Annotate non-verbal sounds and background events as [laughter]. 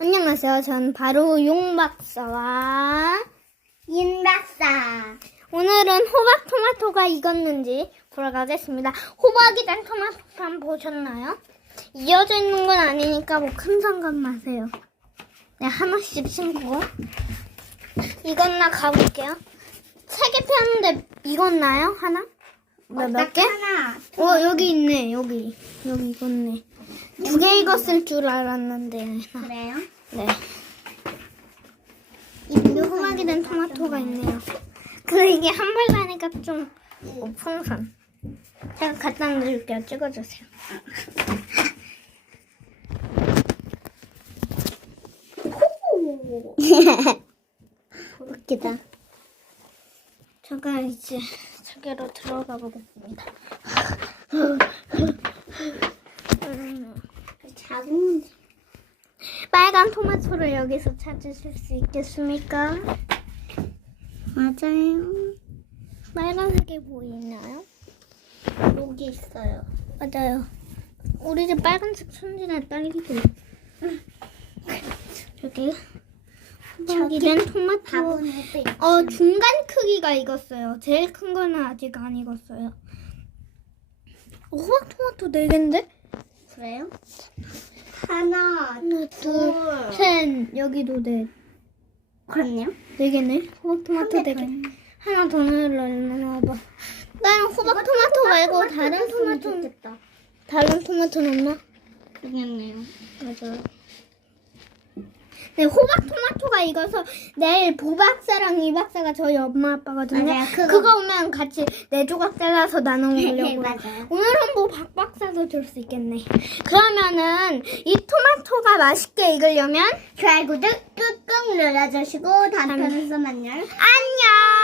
안녕하세요. 전 바로 용박사와 윤박사. 오늘은 호박 토마토가 익었는지 보러 가겠습니다. 호박이 된 토마토 판 보셨나요? 이어져 있는 건 아니니까 뭐 큰 상관 마세요. 네, 하나씩 심고 익었나 가볼게요. 세 개 폈는데 익었나요? 하나? 네, 몇 개? 하나. 어, 여기 있네. 여기. 여기 익었네. 두 개 익었을 줄 알았는데. 아, 그래요? 네. 이 호박이 된 토마토가 있네요. 근데 이게 한발 나니까 좀 어, 풍선. 제가 갖다 놓을게요. 찍어주세요. [laughs] 웃기다. 제가 이제 저기로 들어가 보겠습니다. [laughs] 음, 작은 빨간 토마토를 여기서 찾으실 수 있겠습니까? 맞아요. 빨간색이 보이나요? 여기 있어요. 맞아요. 우리 집 빨간색 순진한 딸기들. 저기 저기 된 토마토. 어 중간 크기가 익었어요. 제일 큰 거는 아직 안 익었어요. 어, 호박 토마토 네 개인데? 그래요? 하나, 하나, 둘, 둘, 셋. 여기도 네. 그렇네요. 네 개네. 호박 토마토 네 개. 하나 더 넣으려나 봐. 나는 호박 토마토 말고 다른 토마토 됐다. 다른 토마토 넣나? 그렇네요. 맞아요. 네, 호박 토마토가 익어서 내일 보박사랑 이박사가 저희 엄마 아빠거든요. 맞아요, 그거. 그거 오면 같이 네 조각 잘라서 나눠 먹으려고. 오늘은 뭐 박박 사도 줄 수 있겠네. 그러면은 이 토마토가 맛있게 익으려면 좋아요, 구독 꾹꾹 눌러주시고 다음 편에서 만나요. 안녕.